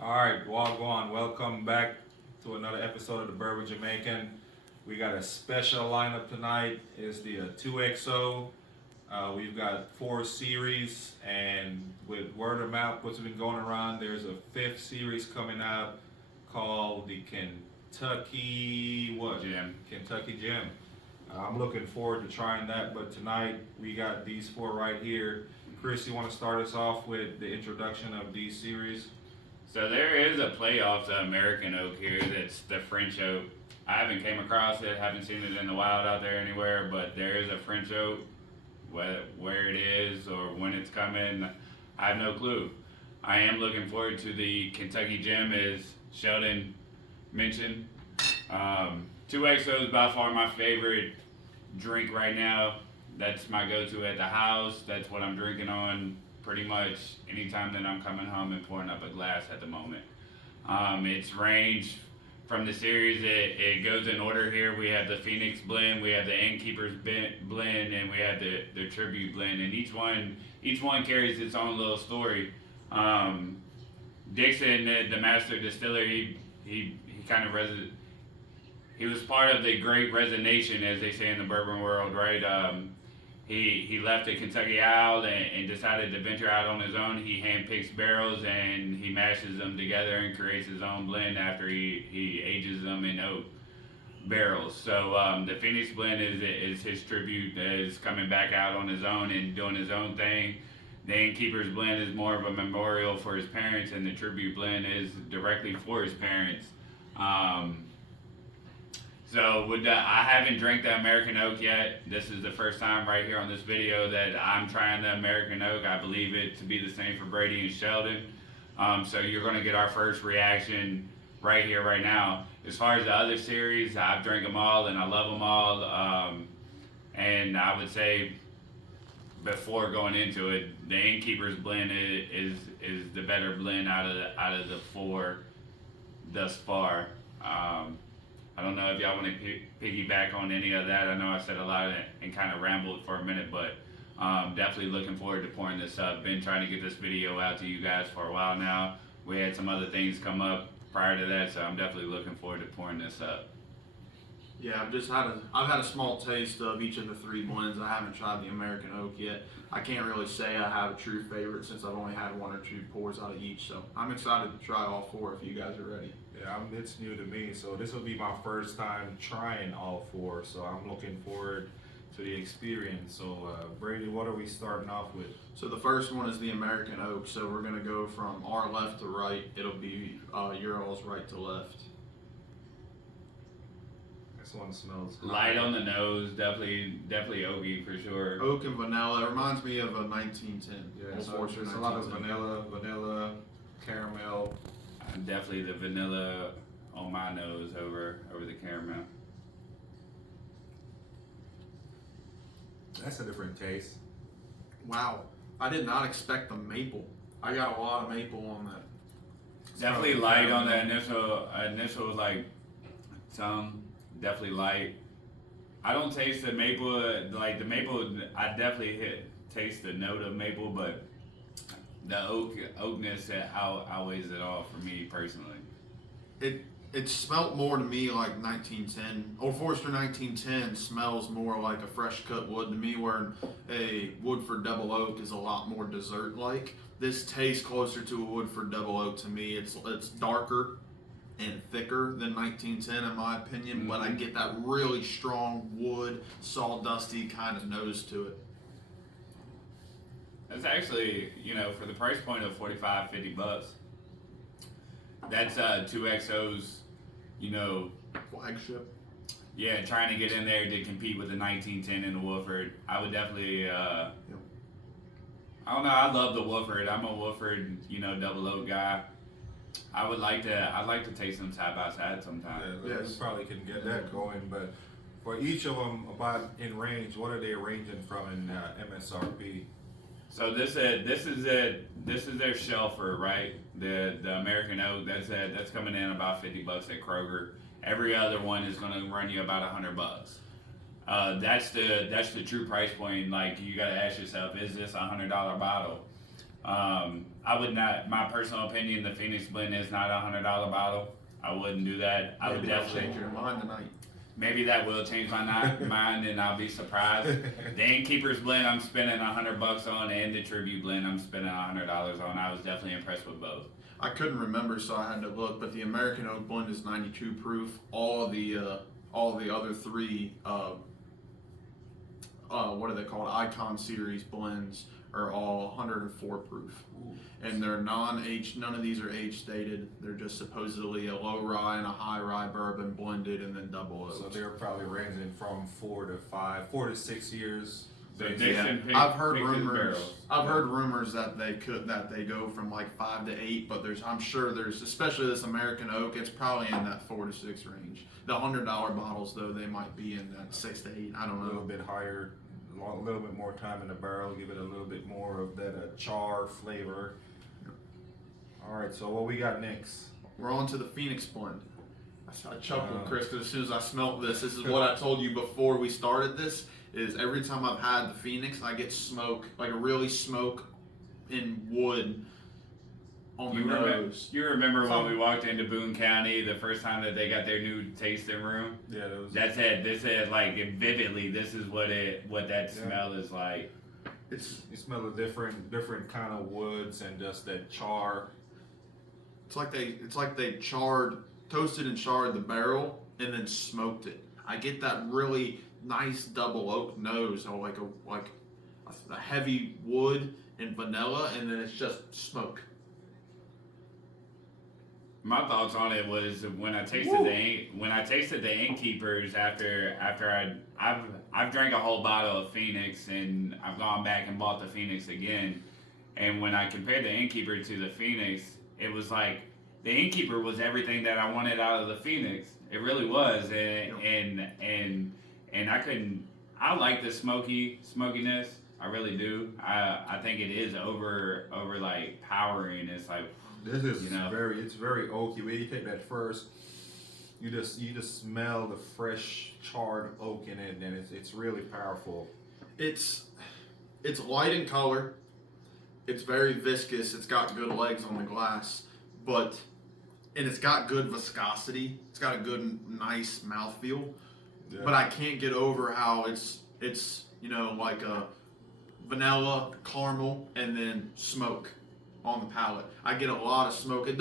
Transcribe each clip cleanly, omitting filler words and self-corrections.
All right, Wagwan, welcome back to another episode of the Bourbon Jamaican. We got a special lineup tonight. It's the 2XO. We've got four series, and with word of mouth, what's been going around, there's a fifth series coming out called the Jim. Kentucky Gem. I'm looking forward to trying that, but tonight we got these four right here. Chris, you want to start us off with the introduction of these series? So there is a playoff to American Oak here. That's the French Oak. I haven't came across it. Haven't seen it in the wild out there anywhere. But there is a French Oak. Where it is or when it's coming, I have no clue. I am looking forward to the Kentucky Gem, as Sheldon mentioned. 2XO is by far my favorite drink right now. That's my go-to at the house. That's what I'm drinking on pretty much anytime that I'm coming home and pouring up a glass at the moment. It's ranged from the series. It goes in order here. We have the Phoenix blend, we have the Innkeepers blend, and we have the Tribute blend. And each one carries its own little story. Dixon, the master distiller, he kind of he was part of the great resignation, as they say in the bourbon world, right? He left the Kentucky Owl and decided to venture out on his own. He handpicks barrels and he mashes them together and creates his own blend after he ages them in oak barrels. So the Phoenix blend is his tribute, is coming back out on his own and doing his own thing. The Innkeepers blend is more of a memorial for his parents, and the tribute blend is directly for his parents. I haven't drank the American Oak yet. This is the first time right here on this video that I'm trying the American Oak. I believe it to be the same for Brady and Sheldon. So you're going to get our first reaction right here, right now. As far as the other series, I've drank them all and I love them all. And I would say before going into it, the Innkeepers blend is the better blend out of the four thus far. I don't know if y'all want to piggyback on any of that. I know I said a lot of it and kind of rambled for a minute, but definitely looking forward to pouring this up. Been trying to get this video out to you guys for a while now. We had some other things come up prior to that, so I'm definitely looking forward to pouring this up. Yeah, I've had a small taste of each of the three blends. I haven't tried the American Oak yet. I can't really say I have a true favorite since I've only had one or two pours out of each. So I'm excited to try all four if you guys are ready. Yeah, it's new to me, so this will be my first time trying all four. So I'm looking forward to the experience. So Brady, what are we starting off with? So the first one is the American Oak. So we're gonna go from our left to right. It'll be your all's right to left. This one smells Light on the nose, definitely oaky for sure. Oak and vanilla. It reminds me of a 1910. Yeah, so there's a lot of vanilla, caramel. Definitely the vanilla on my nose over the caramel. That's a different taste. Wow, I did not expect the maple. I got a lot of maple on that. Definitely light on the initial like tongue. Definitely light. I don't taste the maple. Like the maple, I definitely taste the note of maple, but the oakness outweighs it all for me personally. It smelt more to me like 1910. Old Forester 1910 smells more like a fresh cut wood to me, where a Woodford Double Oak is a lot more dessert like. This tastes closer to a Woodford Double Oak to me. It's darker and thicker than 1910 in my opinion, but I get that really strong wood, sawdusty kind of nose to it. That's actually, for the price point of $45-50, that's 2XO's, Flagship. yeah, trying to get in there to compete with the 1910 and the Woodford. I would definitely, I don't know, I love the Woodford. I'm a Woodford, double oak guy. I'd like to taste them side by side sometime. Yeah, Yes. we probably can get that going, but for each of them, about in range, what are they ranging from in MSRP? So this is their shelfer, right? The American Oak, that's coming in about $50 at Kroger. Every other one is going to run you about $100. That's the true price point. Like, you got to ask yourself, is this $100 bottle? I would not. My personal opinion, the Phoenix blend is not $100 bottle. I wouldn't do that. I would Maybe that'll definitely. change your mind tonight. Maybe that will change my mind, and I'll be surprised. The innkeepers blend, I'm spending $100 on, and the tribute blend, I'm spending $100 on. I was definitely impressed with both. I couldn't remember, so I had to look. But the American Oak blend is 92 proof. All the other three, what are they called? Icon series blends are all 104 proof. Ooh. And they're non-age. None of these are age stated. They're just supposedly a low rye and a high rye bourbon blended and then double oaked. So they're probably ranging from 4 to 6 years. So Based- Dixon picked- I've heard picked his rumors. barrels. I've heard rumors that they go from like 5 to 8, but I'm sure there's, especially this American Oak, it's probably in that 4 to 6 range. The $100 bottles though, they might be in that 6 to 8. I don't a little know. bit higher, a little bit more time in the barrel, give it a little bit more of that char flavor. All right, so what we got next? We're on to the Phoenix blend. I chuckled, Uh, Chris, because as soon as I smelt this is what I told you before we started this. Is every time I've had the Phoenix, I get smoke, like a really smoke in wood on the nose. You remember when we walked into Boone County the first time that they got their new tasting room? Yeah, that was. That's it. This is like vividly. This is what that Yeah. smell is like. It's You smell the different kind of woods and just that char. it's like they toasted and charred the barrel and then smoked it. I get that really nice double oak nose, or like a heavy wood and vanilla, and then it's just smoke. My thoughts on it was when I tasted the innkeepers after I've drank a whole bottle of Phoenix, and I've gone back and bought the Phoenix again, and when I compared the innkeeper to the Phoenix, it was like the innkeeper was everything that I wanted out of the Phoenix. It really was, and I like the smokiness. I really do. I think it is over like powering. It's like, This is you know. it's very oaky. When you take that first, you just smell the fresh charred oak in it, and it's really powerful. It's light in color. It's very viscous. It's got good legs on the glass, and it's got good viscosity. It's got a good, nice mouthfeel. Yeah. But I can't get over how it's like a vanilla, caramel, and then smoke on the palate. I get a lot of smoke. It's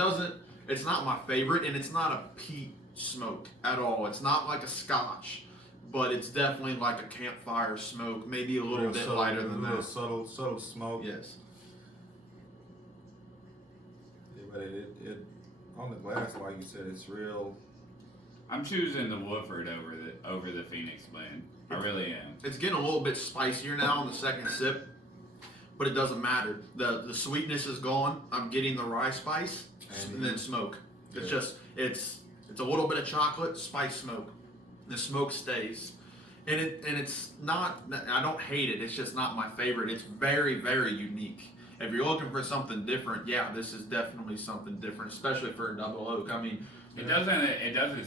not my favorite, and it's not a peat smoke at all. It's not like a scotch, but it's definitely like a campfire smoke, maybe a little Real bit subtle, lighter than a little that. subtle smoke. Yes. Yeah, but it on the glass, like you said, it's real. I'm choosing the Woodford over the Phoenix blend. I really am. It's getting a little bit spicier now on the second sip, but it doesn't matter. The sweetness is gone. I'm getting the rye spice and then smoke. It's Yeah. it's a little bit of chocolate, spice, smoke. The smoke stays. And it's not, I don't hate it. It's just not my favorite. It's very, very unique. If you're looking for something different, yeah, this is definitely something different, especially for a double oak. I mean, It doesn't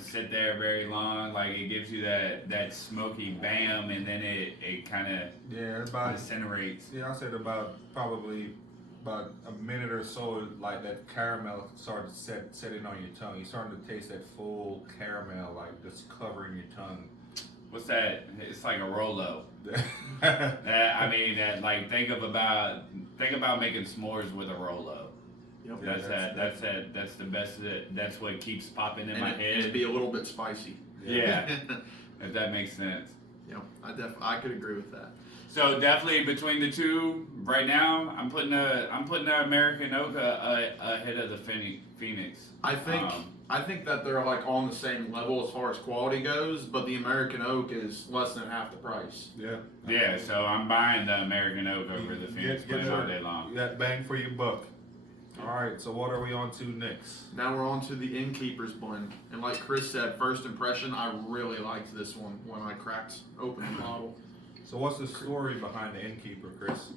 sit there very long. Like it gives you that smoky bam, and then it kind of Yeah, about incinerates. I said probably about a minute or so, like that caramel started setting on your tongue. You're starting to taste that full caramel, like just covering your tongue. What's that? It's like a Rolo. Yeah, Like think about making s'mores with a Rolo. yep. That's the best. That's what keeps popping in my and head. it'd be a little bit spicy. Yeah, if that makes sense. Yep, I could agree with that. So definitely between the two, right now, I'm putting the American Oak ahead of the Phoenix. I think that they're like on the same level as far as quality goes, but the American Oak is less than half the price. yeah. Yeah, so I'm buying the American Oak over the Phoenix Get blend your- all day long. That bang for your buck. All right, so what are we on to next? Now we're on to the innkeepers blend, and like Chris said, first impression, I really liked this one when I cracked open the bottle. So what's the story behind the innkeeper, Chris?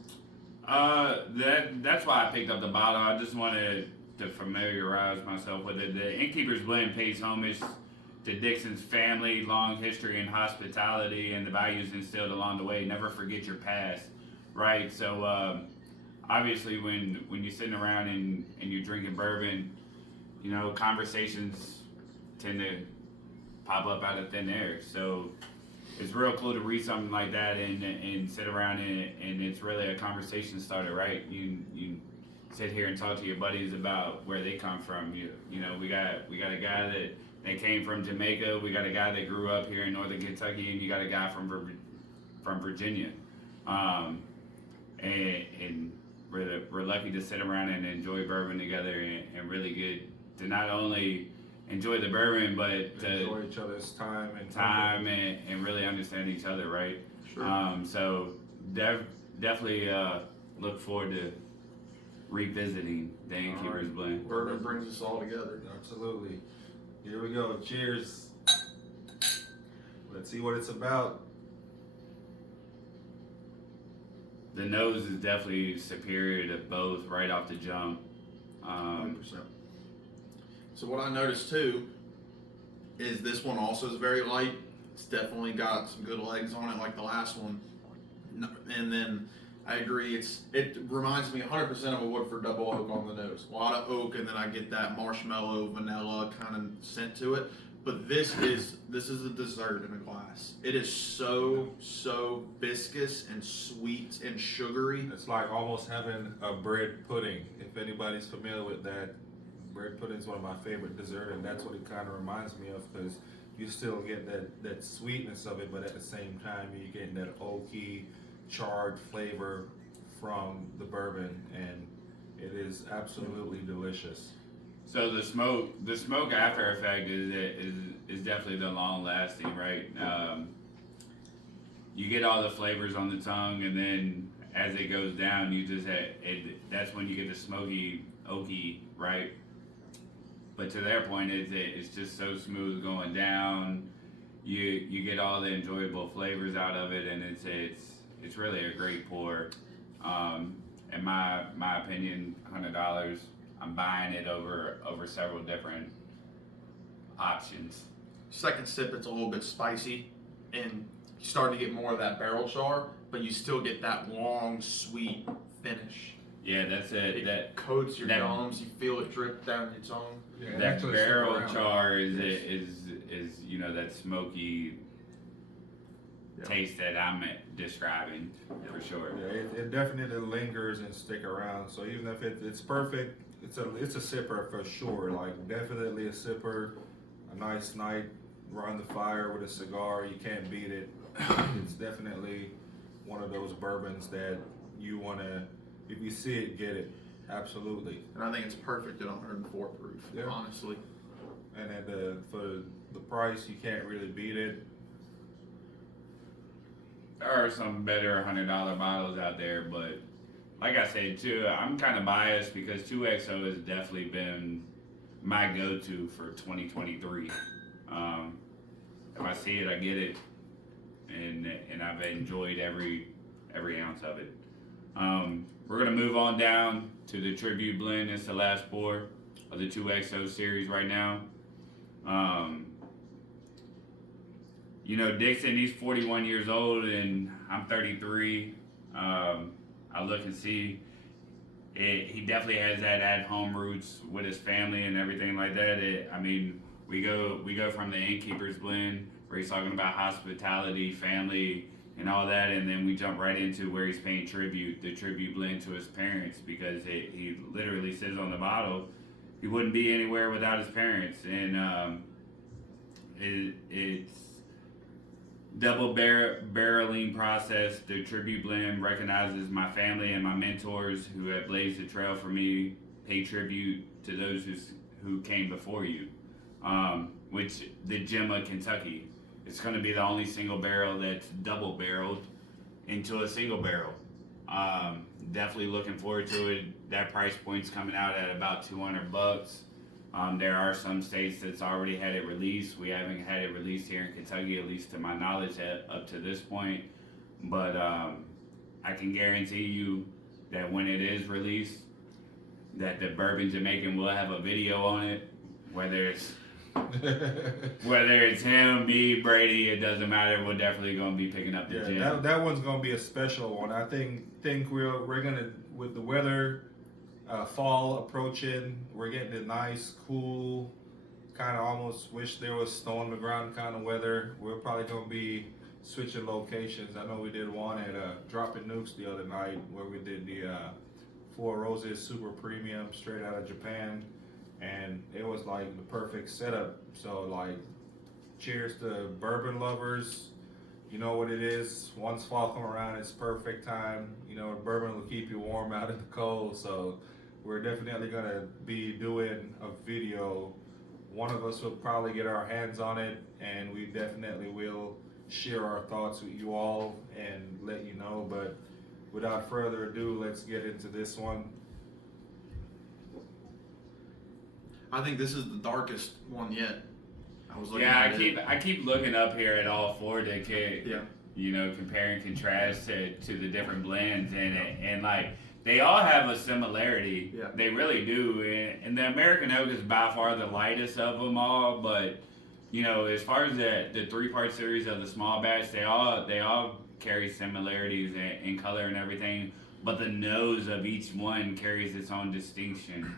That's why I picked up the bottle. I just wanted to familiarize myself with it. The Innkeepers blend pays homage to Dixon's family, long history in hospitality, and the values instilled along the way. Never forget your past, right? So obviously when you're sitting around and you're drinking bourbon, you know, conversations tend to pop up out of thin air. So it's real cool to read something like that and sit around and it's really a conversation starter, right? You sit here and talk to your buddies about where they come from. You know, we got a guy that came from Jamaica. We got a guy that grew up here in northern Kentucky, and you got a guy from Virginia. And we're lucky to sit around and enjoy bourbon together and really get to not only enjoy the bourbon, but to enjoy each other's time and really understand each other, right? Sure. So definitely look forward to revisiting the Innkeepers blend. Bourbon brings us all together. Absolutely. Here we go. Cheers. Let's see what it's about. The nose is definitely superior to both right off the jump. 100%. So what I noticed too is this one also is very light. It's definitely got some good legs on it, like the last one. And then I agree, it reminds me 100% of a Woodford Double Oak on the nose. A lot of oak, and then I get that marshmallow, vanilla kind of scent to it. But this is a dessert in a glass. It is so viscous and sweet and sugary. It's like almost having a bread pudding. If anybody's familiar with that, bread pudding is one of my favorite desserts, and that's what it kind of reminds me of, because you still get that sweetness of it, but at the same time you're getting that oaky, charred flavor from the bourbon, and it is absolutely delicious. So the smoke after effect is definitely the long lasting, right? You get all the flavors on the tongue, and then as it goes down, you just that's when you get the smoky, oaky, right? But to their point, it's just so smooth going down. You get all the enjoyable flavors out of it, and it's really a great pour. In my opinion, $100. I'm buying it over several different options. Second sip, it's a little bit spicy, and you're starting to get more of that barrel char, but you still get that long, sweet finish. Yeah, that's it. It That coats your gums. You feel it drip down your tongue. Yeah, that actually barrel stick around. char is Yes. you know, that smoky Yeah. taste that I'm describing for sure. Yeah, it definitely lingers and stick around. So even if it's perfect, it's a sipper for sure. Like definitely a sipper. A nice night around the fire with a cigar, you can't beat it. It's definitely one of those bourbons that you wanna, if you see it, get it. Absolutely. And I think it's perfect at 104 proof, Yeah. honestly. And then for the price, you can't really beat it. There are some better $100 bottles out there, but like I said too, I'm kind of biased because 2XO has definitely been my go-to for 2023. If I see it, I get it, and I've enjoyed every ounce of it. We're gonna move on down to the tribute blend. It's the last pour of the 2XO series right now. You know, Dixon, he's 41 years old and I'm 33. I look and see he definitely has that at-home roots with his family and everything like that. I mean, we go from the Innkeepers blend where he's talking about hospitality, family, and all that, and then we jump right into where he's paying the tribute blend to his parents, because he literally says on the bottle he wouldn't be anywhere without his parents, and it's double barreling process. The tribute blend recognizes my family and my mentors who have blazed the trail for me. Pay tribute to those who came before you. Which the Gemma, Kentucky, it's going to be the only single barrel that's double barreled into a single barrel. Definitely looking forward to it. That price point's coming out at about $200. There are some states that's already had it released. We haven't had it released here in Kentucky, at least to my knowledge, up to this point. But I can guarantee you that when it is released, that the Bourbon Jamaican will have a video on it, whether it's Whether it's him, me, Brady, it doesn't matter. We're definitely going to be picking up the Yeah, gym. that one's gonna be a special one. I think we're gonna, with the weather, fall approaching. We're getting a nice, cool, kind of almost wish there was snow on the ground kind of weather. We're probably gonna be switching locations. I know we did one at Dropping Nukes the other night where we did the Four Roses Super Premium straight out of Japan, and it was like the perfect setup. So like, cheers to bourbon lovers. You know what it is. Once fall come around, it's perfect time. You know, bourbon will keep you warm out in the cold. So we're definitely gonna be doing a video. One of us will probably get our hands on it, and we definitely will share our thoughts with you all and let you know. But without further ado, let's get into this one. I think this is the darkest one yet. I was looking Yeah, at it. I keep looking up here at all four to get, Yeah. you know, compare and contrast to the different blends and like they all have a similarity. Yeah. They really do. And the American Oak is by far the lightest of them all, but you know, as far as the 3-part series of the small batch, they all carry similarities in color and everything, but the nose of each one carries its own distinction.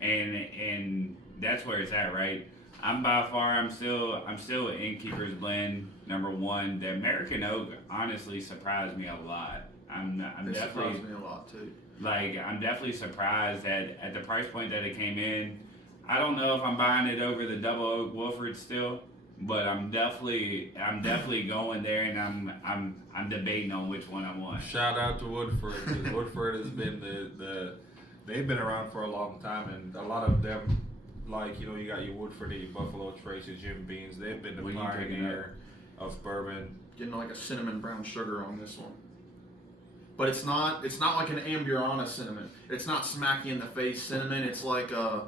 And that's where it's at, right? I'm still an Innkeepers blend #1. The American Oak honestly surprised me a lot. I'm It definitely surprised me a lot too. I'm definitely surprised at the price point that it came in. I don't know if I'm buying it over the Double Oak Wolford still, but I'm definitely going there, and I'm debating on which one I want. Shout out to Woodford, because Woodford has been they've been around for a long time, and a lot of them, like, you know, you got your Woodford, your Buffalo Trace, your Jim Beams. They've been the What are you picking pioneer of bourbon. Getting like a cinnamon brown sugar on this one. But it's not like an Amburana cinnamon. It's not smacky in the face cinnamon. It's like a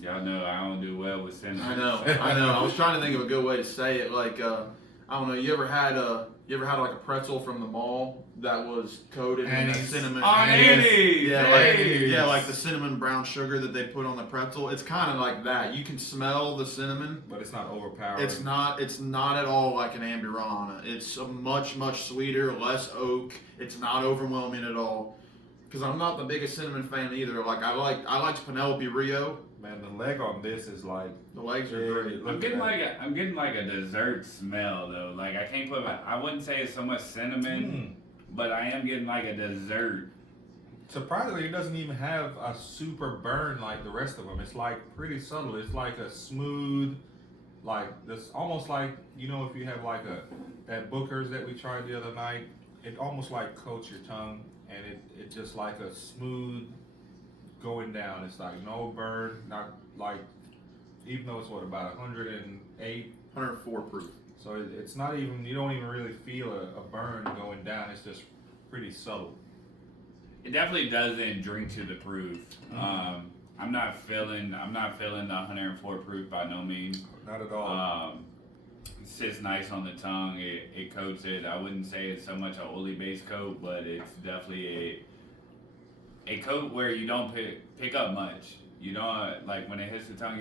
Y'all know I don't do well with cinnamon. I know. I was trying to think of a good way to say it. Like I don't know. You ever had like a pretzel from the mall that was coated in that Annie's. cinnamon? Annie's. Yeah, like the cinnamon brown sugar that they put on the pretzel. It's kind of like that. You can smell the cinnamon. But it's not overpowering. It's not at all like an Amburana. It's a much sweeter, less oak. It's not overwhelming at all. Because I'm not the biggest cinnamon fan either. Like I liked Penelope Rio. Man, the leg on this is like, The legs are yeah, great. look I'm getting at I'm getting like a dessert smell though. Like I can't I wouldn't say it's so much cinnamon, but I am getting like a dessert. surprisingly, it doesn't even have a super burn like the rest of them. It's like pretty subtle. It's like a smooth, like this, almost like, you know, if you have like that Booker's that we tried the other night, it almost like coats your tongue, and it just like a smooth going down. It's like no burn, not like, even though it's about 108. 104 proof. So it's not even, you don't even really feel a burn going down. It's just pretty subtle. It definitely doesn't drink to the proof. I'm not feeling the 104 proof by no means. Not at all. It sits nice on the tongue. It coats it. I wouldn't say it's so much an oily based coat, but it's definitely a coat where you don't pick up much. You don't, like, when it hits the tongue,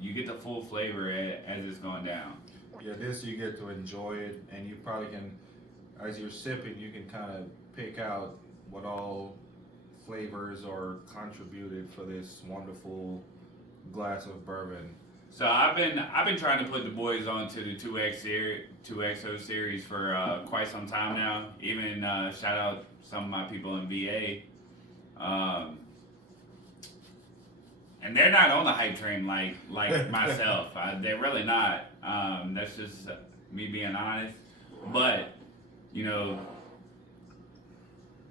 you get the full flavor as it's going down. Yeah, this you get to enjoy it, and you probably can, as you're sipping, you can kind of pick out what all flavors are contributed for this wonderful glass of bourbon. So I've been trying to put the boys onto the 2XO series for quite some time now. Even shout out some of my people in VA. And they're not on the hype train like myself. They're really not. That's just me being honest. But, you know,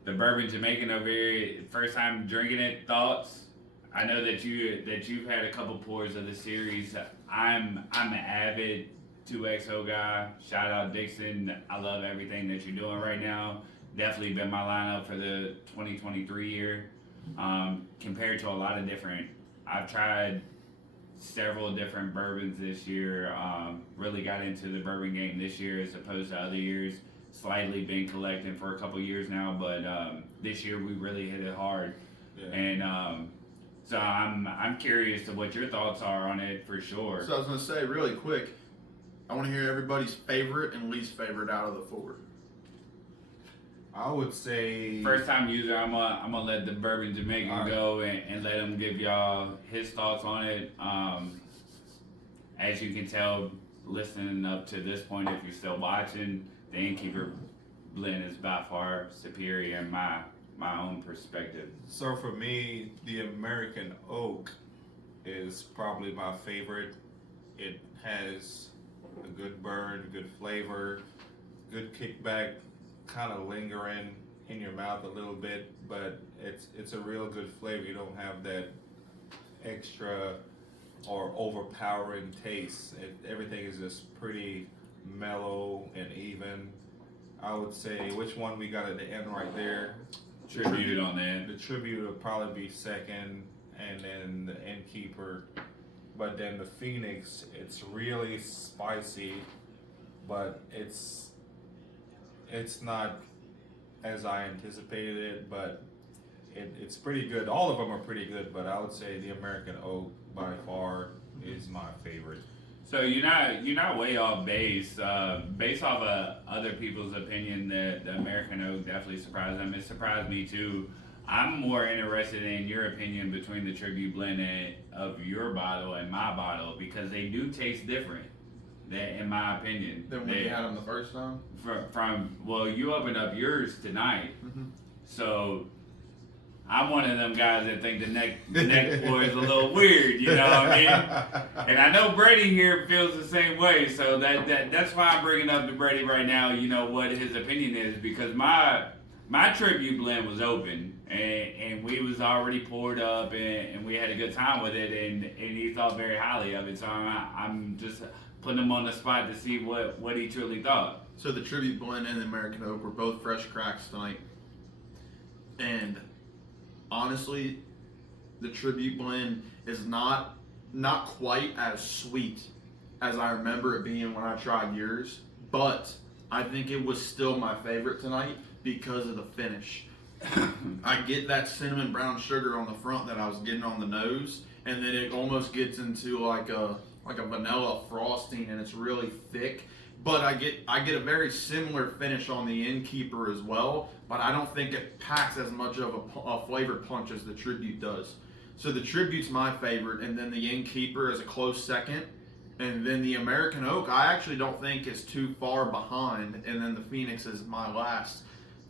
the bourbon Jamaican over here, first time drinking it, thoughts? I know that you've had a couple pours of the series. I'm an avid 2XO guy. Shout out Dixon. I love everything that you're doing right now. Definitely been my lineup for the 2023 year. Compared to a lot of different, I've tried several different bourbons this year. Really got into the bourbon game this year as opposed to other years. Slightly been collecting for a couple years now, but this year we really hit it hard. Yeah. And So I'm curious to what your thoughts are on it for sure. So I was gonna say really quick, I want to hear everybody's favorite and least favorite out of the four. I would say First time user, I'm gonna let the Bourbon Jamaican All right. go and let him give y'all his thoughts on it. As you can tell, listening up to this point, if you're still watching, the Innkeeper blend is by far superior in my own perspective. So for me, the American Oak is probably my favorite. It has a good burn, good flavor, good kickback, kind of lingering in your mouth a little bit, but it's a real good flavor. You don't have that extra or overpowering taste. Everything is just pretty mellow and even. I would say which one we got at the end right there. Tribute on that. The tribute will probably be second, and then the innkeeper. But then the Phoenix, it's really spicy, but it's not as I anticipated it, but it's pretty good. All of them are pretty good, but I would say the American Oak by far is my favorite. So you're not way off base. Based off of other people's opinion, the American Oak definitely surprised them. It surprised me too. I'm more interested in your opinion between the tribute blend of your bottle and my bottle because they do taste different. In my opinion, Then when you had them the first time. from well, you opened up yours tonight, so. I'm one of them guys that think the neck boy is a little weird, you know what I mean? And I know Brady here feels the same way, so that's why I'm bringing up to Brady right now, you know, what his opinion is, because my tribute blend was open, and we was already poured up, and we had a good time with it, and he thought very highly of it, so I'm just putting him on the spot to see what he truly thought. So the tribute blend and the American Oak were both fresh cracks tonight, and honestly, the tribute blend is not quite as sweet as I remember it being when I tried yours, but I think it was still my favorite tonight because of the finish. I get that cinnamon brown sugar on the front that I was getting on the nose, and then it almost gets into like a vanilla frosting, and it's really thick. But I get a very similar finish on the Innkeeper as well, but I don't think it packs as much of a flavor punch as the Tribute does. So the Tribute's my favorite, and then the Innkeeper is a close second, and then the American Oak I actually don't think is too far behind, and then the Phoenix is my last.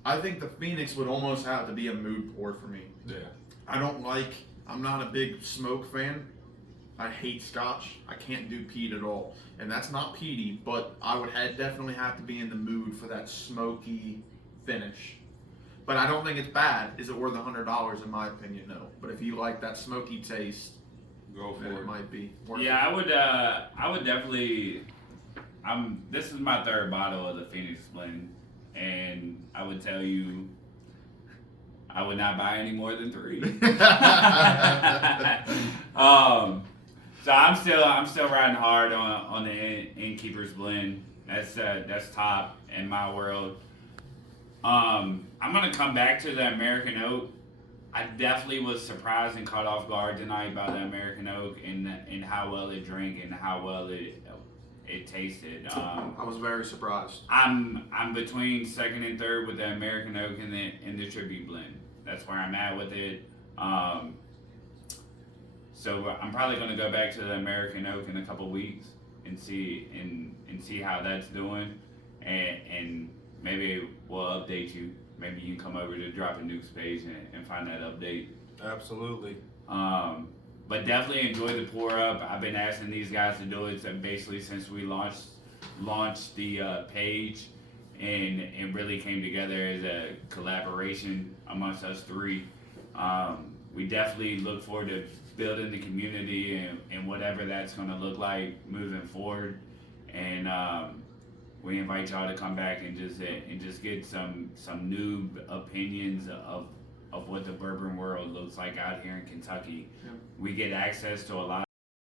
I think the Phoenix would almost have to be a mood pour for me. Yeah. I'm not a big smoke fan. I hate Scotch. I can't do peat at all. And that's not peaty, but I would definitely have to be in the mood for that smoky finish. But I don't think it's bad. Is it worth $100? In my opinion, no. But if you like that smoky taste, Go for then it. it might be worth Yeah, I would definitely. This is my third bottle of the Phoenix blend, and I would tell you, I would not buy any more than 3. So I'm still riding hard on the Innkeepers blend. That's top in my world. I'm gonna come back to the American Oak. I definitely was surprised and caught off guard tonight by the American Oak and how well it drank and how well it tasted. I was very surprised. I'm between second and third with the American Oak and the Tribute blend. That's where I'm at with it. So I'm probably going to go back to the American Oak in a couple weeks and see how that's doing, and maybe we'll update you. Maybe you can come over to Drop a Nukes page and find that update. Absolutely. But definitely enjoy the pour up. I've been asking these guys to do it basically since we launched the page, and really came together as a collaboration amongst us 3. We definitely look forward to building the community and whatever that's going to look like moving forward, and we invite y'all to come back and just get some new opinions of what the bourbon world looks like out here in Kentucky. Yeah. We get access to a lot